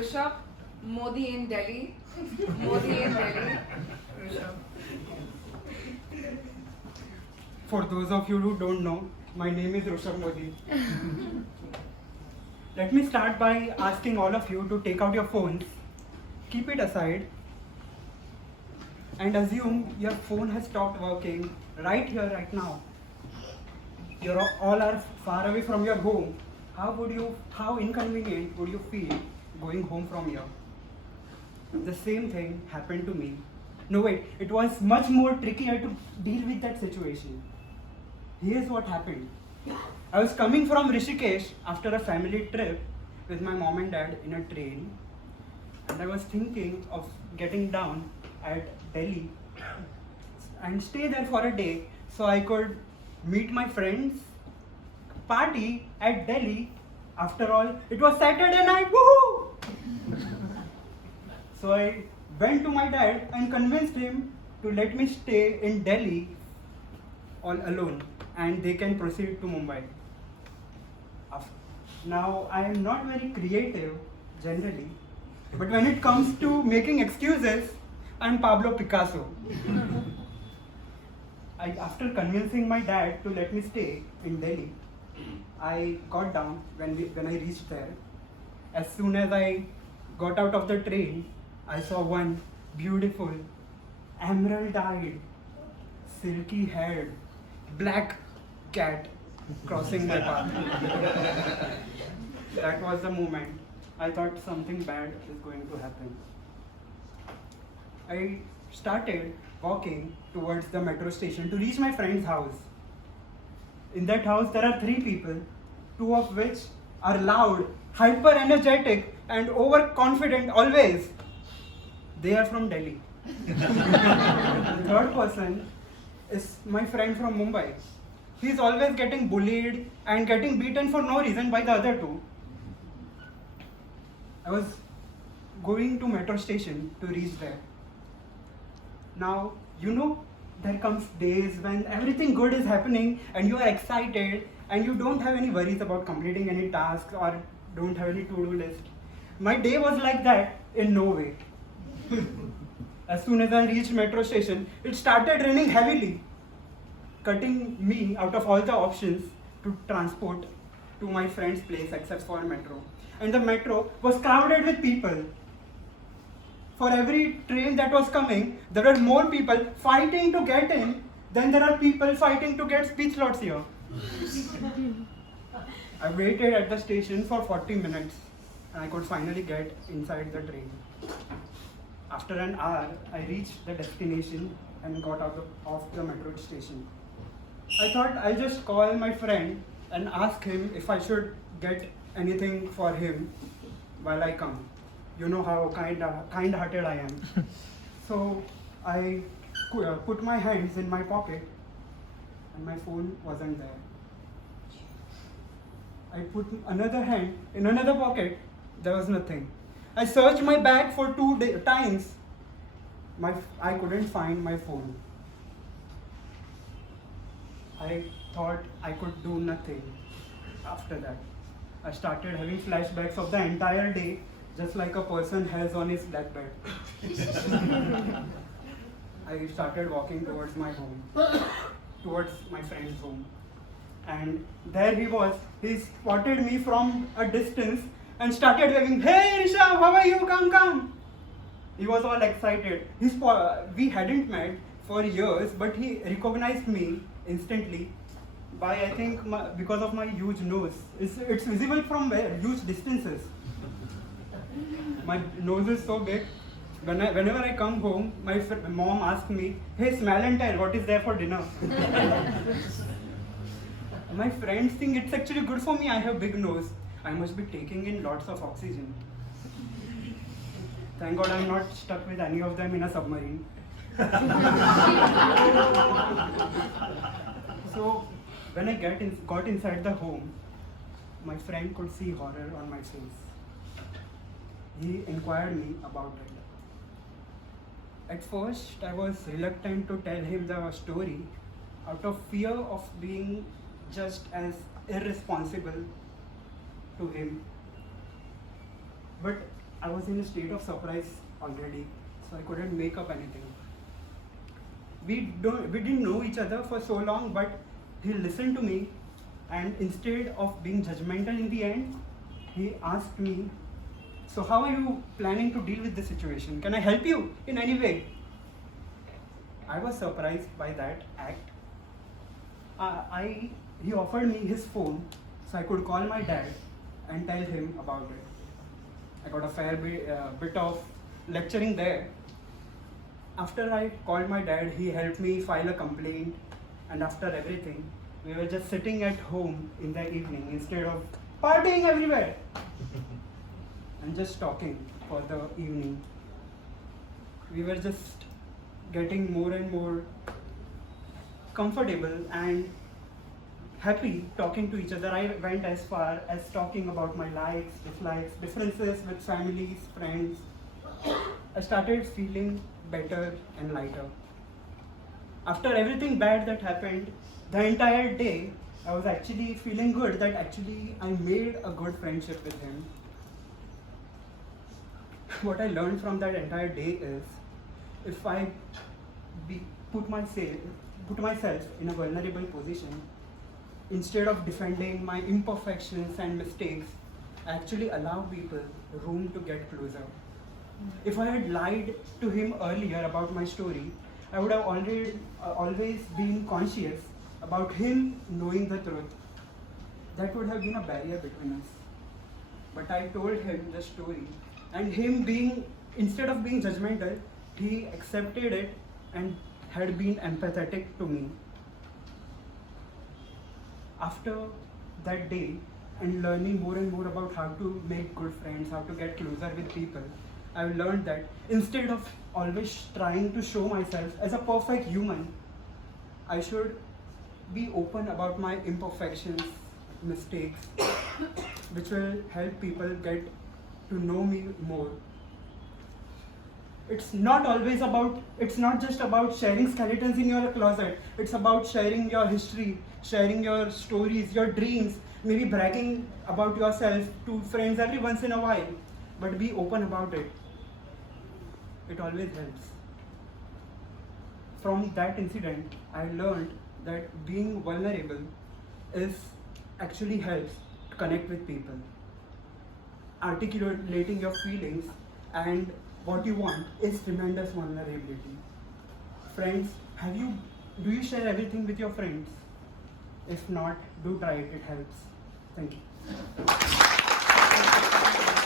Rushabh, Modi in Delhi. Modi in Delhi. Rushabh. For those of you who don't know, my name is Rushabh Modi. Let me start by asking all of you to take out your phones, keep it aside, and assume your phone has stopped working right here, right now. All are far away from your home. How inconvenient would you feel going home from here? The same thing happened to me. No wait, it was much more trickier to deal with that situation. Here's what happened. I was coming from Rishikesh after a family trip with my mom and dad in a train, and I was thinking of getting down at Delhi and stay there for a day so I could meet my friends, party at Delhi. After all, it was Saturday night, woohoo! So I went to my dad and convinced him to let me stay in Delhi all alone, and they can proceed to Mumbai. Now, I am not very creative generally, but when it comes to making excuses, I'm Pablo Picasso. After convincing my dad to let me stay in Delhi, I got down when I reached there. As soon as I got out of the train, I saw one beautiful, emerald-eyed, silky-haired, black cat crossing my path. That was the moment I thought something bad is going to happen. I started walking towards the metro station to reach my friend's house. In that house, there are 3 people, 2 of which are loud, hyper energetic, and overconfident always. They are from Delhi. The third person is my friend from Mumbai. He's always getting bullied and getting beaten for no reason by the other 2. I was going to metro station to reach there. Now, there comes days when everything good is happening and you are excited and you don't have any worries about completing any tasks or don't have any to-do list. My day was like that in no way. As soon as I reached metro station, it started raining heavily, cutting me out of all the options to transport to my friend's place except for metro. And the metro was crowded with people. For every train that was coming, there were more people fighting to get in than there are people fighting to get speech slots here. I waited at the station for 40 minutes and I could finally get inside the train. After an hour, I reached the destination and got out of the metro station. I thought I'll just call my friend and ask him if I should get anything for him while I come. You know how kind-hearted I am. So I put my hands in my pocket and my phone wasn't there. I put another hand in another pocket, there was nothing. I searched my bag for 2 times. I couldn't find my phone. I thought I could do nothing after that. I started having flashbacks of the entire day, just like a person has on his deathbed. I started walking towards my home, towards my friend's home. And there he was. He spotted me from a distance and started waving, "Hey Rushabh, how are you? Come. He was all excited. We hadn't met for years, but he recognized me instantly by, I think, because of my huge nose. It's visible from where? Huge distances. My nose is so big. Whenever I come home, my mom asks me, "Hey, smell and tell, what is there for dinner?" My friends think it's actually good for me. I have big nose. I must be taking in lots of oxygen. Thank God I'm not stuck with any of them in a submarine. So when I got inside the home, my friend could see horror on my face. He inquired me about it. At first, I was reluctant to tell him the story out of fear of being judged as irresponsible to him. But I was in a state of surprise already, so I couldn't make up anything. We didn't know each other for so long, but he listened to me, and instead of being judgmental in the end, he asked me, "So how are you planning to deal with the situation? Can I help you in any way?" I was surprised by that act. He offered me his phone so I could call my dad and tell him about it. I got a fair bit of lecturing there. After I called my dad, he helped me file a complaint, and after everything, we were just sitting at home in the evening instead of partying everywhere and just talking for the evening. We were just getting more and more comfortable and happy talking to each other. I went as far as talking about my likes, dislikes, differences with families, friends. I started feeling better and lighter. After everything bad that happened, the entire day, I was actually feeling good that actually I made a good friendship with him. What I learned from that entire day is, if I put myself in a vulnerable position, instead of defending my imperfections and mistakes, I actually allow people room to get closer. If I had lied to him earlier about my story, I would have always been conscious about him knowing the truth. That would have been a barrier between us. But I told him the story, and instead of being judgmental, he accepted it and had been empathetic to me. After that day and learning more and more about how to make good friends, how to get closer with people, I've learned that instead of always trying to show myself as a perfect human, I should be open about my imperfections, mistakes, which will help people get to know me more. It's not just about sharing skeletons in your closet. It's about sharing your history, sharing your stories, your dreams, maybe bragging about yourself to friends every once in a while. But be open about it. It always helps. From that incident, I learned that being vulnerable actually helps to connect with people. Articulating your feelings and what you want is tremendous vulnerability. Friends, do you share everything with your friends? If not, do try it, it helps. Thank you.